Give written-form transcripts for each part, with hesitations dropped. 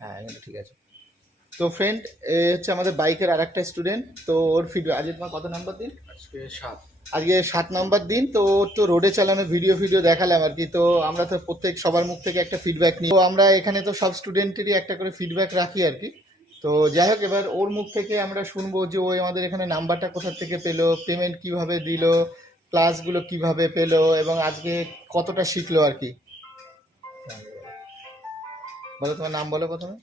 হ্যাঁ এখানে ঠিক আছে। তো ফ্রেন্ড, এ হচ্ছে আমাদের বাইকের আর একটা স্টুডেন্ট। তো ওর ফিডব্যাক, আজকে তোমার কত নাম্বার দিন? আজকে 7 নাম্বার দিন। তো ওর তো রোডে চালানো ভিডিও দেখালাম আর কি। তো আমরা তো প্রত্যেক সবার মুখ থেকে একটা ফিডব্যাক নিই। তো আমরা এখানে তো সব স্টুডেন্টেরই একটা করে ফিডব্যাক রাখি আর কি। তো যাই হোক, এবার ওর মুখ থেকে আমরা শুনবো যে ও আমাদের এখানে নাম্বারটা কোথা থেকে পেলো, পেমেন্ট কিভাবে দিল, ক্লাসগুলো কিভাবে পেলো, এবং আজকে কতটা শিখলো আর কি। বলো, তোমার নাম বলো প্রথমে।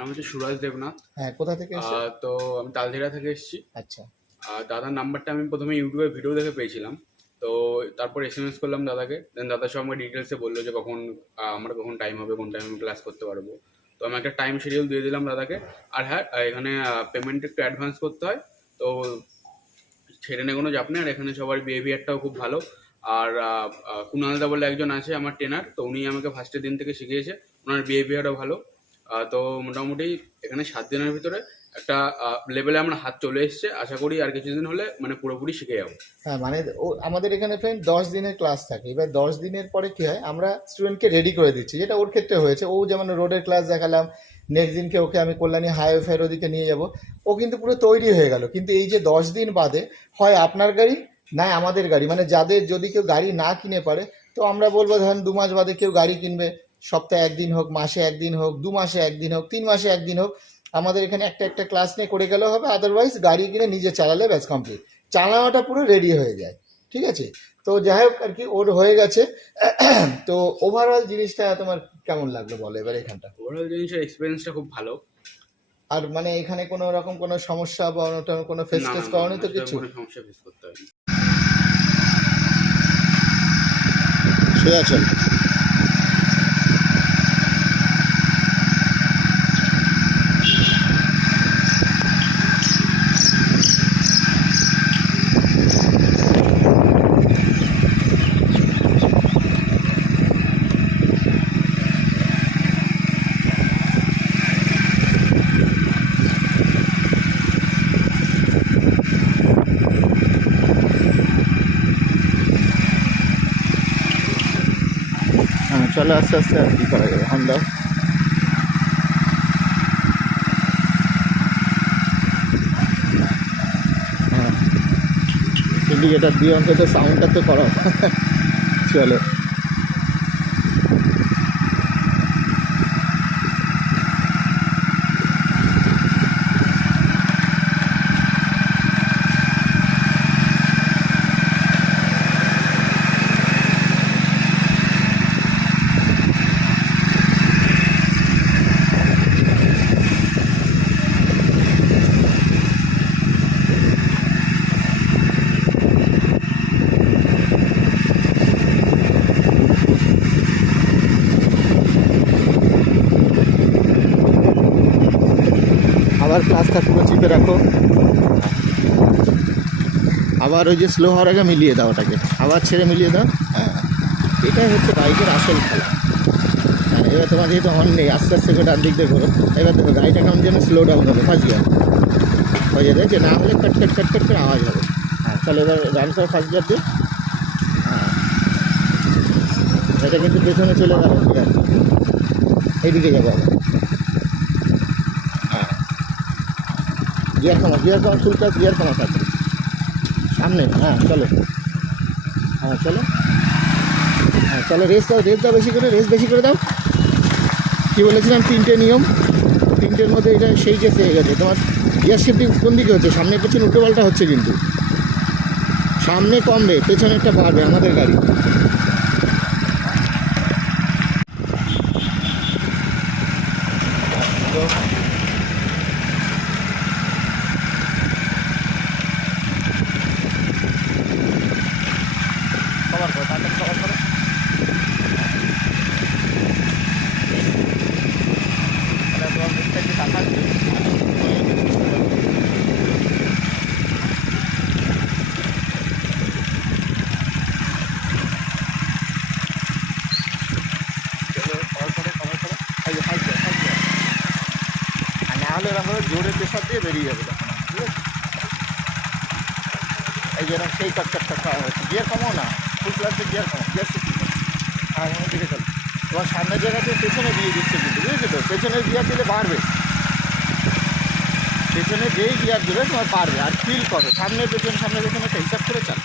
আমি হচ্ছে সুরাজ দেবনাথ। হ্যাঁ, কোথা থেকে এসছো? তো আমি তালদিরা থেকে এসেছি। আচ্ছা। দাদার নাম্বারটা আমি প্রথমে ইউটিউবে ভিডিও দেখে পেয়েছিলাম। তো তারপর SMS করলাম দাদাকে, দেন দাদা সব আমাকে ডিটেলসে বললো যে কখন আমার কখন টাইম হবে, কোন টাইমে ক্লাস করতে পারবো। তো আমি একটা টাইম শিডিউল দিয়ে দিলাম দাদাকে। আর হ্যাঁ, এখানে পেমেন্ট একটু অ্যাডভান্স করতে হয়, তো ছেড়ে নিয়ে কোনো চাপ নেই। আর এখানে সবার বিহেভিয়ারটাও খুব ভালো। আর কুণালদা বলে একজন আছে আমার ট্রেনার, তো উনি আমাকে ফার্স্টের দিন থেকে শিখিয়েছে, ওনার বিহেভিয়ারও ভালো। তো মোটামুটি এখানে 7 দিনের ভিতরে একটা লেভেলে আমার হাত চলে এসছে। আশা করি আর কিছুদিন হলে মানে পুরোপুরি শিখে যাবো। হ্যাঁ, মানে ও আমাদের এখানে ফ্রেন্ড 10 দিনের ক্লাস থাকে। এবার 10 দিনের পরে কি হয়, আমরা স্টুডেন্টকে রেডি করে দিচ্ছি, যেটা ওর ক্ষেত্রে হয়েছে। ও যেমন রোডের ক্লাস দেখালাম, নেক্সট দিনকে ওকে আমি কল্যাণী হাইওয়ে ওদিকে নিয়ে যাব, ও কিন্তু পুরো তৈরি হয়ে গেল। কিন্তু এই যে 10 দিন বাদে হয় আপনার গাড়ি না আমাদের গাড়ি, মানে যাদের যদি কেউ গাড়ি না কিনে পারে, তো আমরা বলবো ধরেন 2 মাস বাদে কেউ গাড়ি কিনবে, সপ্তাহে একদিন হোক, মাসে একদিন হোক, 2 মাসে একদিন হোক, 3 মাসে একদিন হোক, আমাদের এখানে একটা একটা ক্লাস নিয়ে করে গেলেও হবে। আদারওয়াইজ গাড়ি কিনে নিজে চালালে ব্যাস কমপ্লিট, চালানোটা পুরো রেডি হয়ে যায়। ঠিক আছে? তো যাই হোক আর কি, ওর হয়ে গেছে। তো ওভারঅল জিনিসটা তোমার কেমন লাগলো বলো এবার এখানটা? ওভারঅল জিনিসের এক্সপিরিয়েন্সটা খুব ভালো। আর মানে এখানে কোনো রকম কোনো সমস্যা বা কোনো ফেস না, টেস না, করানি তো না, কিছু? কোনো সমস্যা ফেস করতে হয়নি। সোজা চল। হ্যাঁ চলো, আস্তে আস্তে আর কি করা যাবে, হর্ন দাও। হ্যাঁ, ইন্ডিকেটার দিয়ে অন্তত সাউন্ডটা তো করো। চলো। আবার ক্লাসটা পুরো চিপে রাখো, আবার ওই যে স্লো হওয়ার আগে মিলিয়ে দাও ওটাকে, আবার ছেড়ে মিলিয়ে দাও। হ্যাঁ, এটাই হচ্ছে বাইকের আসল খেলা। হ্যাঁ, এবার তোমার যেহেতু হর্ন নেই, আস্তে আস্তে করে ডান দিক দিয়ে ঘোরো। এবার দেখো গাড়িটা কেমন যেন স্লো ডাউন হবে, ফার্স্ট গিয়ার হয়ে যাবে, যে না হলে কট কট কট কট করে আওয়াজ হবে। হ্যাঁ চলো, এবার রান করো ফার্স্ট গিয়ার দিয়ে। হ্যাঁ, এটা কিন্তু পেছনে চলে গেল, এইদিকে যাবো আবার। হ্যাঁ, গিয়ার কমা ফুল টাচ, গিয়ার কমা থাকে সামনে। হ্যাঁ চলো, হ্যাঁ চলো, হ্যাঁ চলো, রেস দাও বেশি করে, বেশি করে দাও। কী বলেছিলাম, 3টে নিয়ম, 3টের মধ্যে এটা সেই কেস হয়ে গেছে। তোমার গিয়ার শিফটিং কোন দিকে হচ্ছে, সামনে পেছনে উল্টো পাল্টা হচ্ছে, কিন্তু সামনে কমবে, পেছনেরটা বাড়বে আমাদের গাড়ি। কভার করো, তাড়াতাড়ি কভার করো। তোমার মুখটা একটু তাকাচ্ছে। আর না হলে এরকম জোরে প্রেশার দিয়ে বেরিয়ে যাবে তখন, ঠিক আছে? এই যে এরকম সেই কটকট খাওয়া হচ্ছে, গিয়ার কমাও না, ফুল ক্লাসে গিয়ার কমাও, গিয়ার শিফটিং করো। আর আমার দিকে চলো, তোমার সামনের জায়গাতে পেছনে দিয়ে দিচ্ছে কিন্তু, বুঝেছো তো? পেছনের গিয়ার দিলে বাড়বে, পেছনে যেই গিয়ার দেবে তোমার বাড়বে। আর ফিল করো সামনে পেছনে একটা হিসাব করে চাল।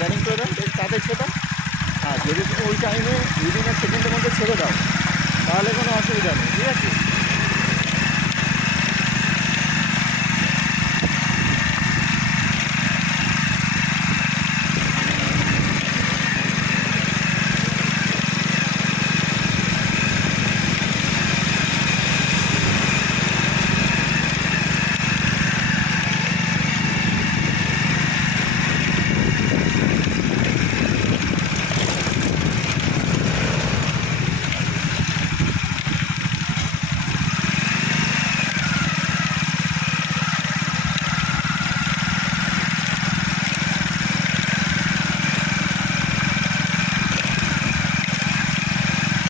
রানিং করে দেন তাদের সেটা। আর যদি তুমি ওই টাইমে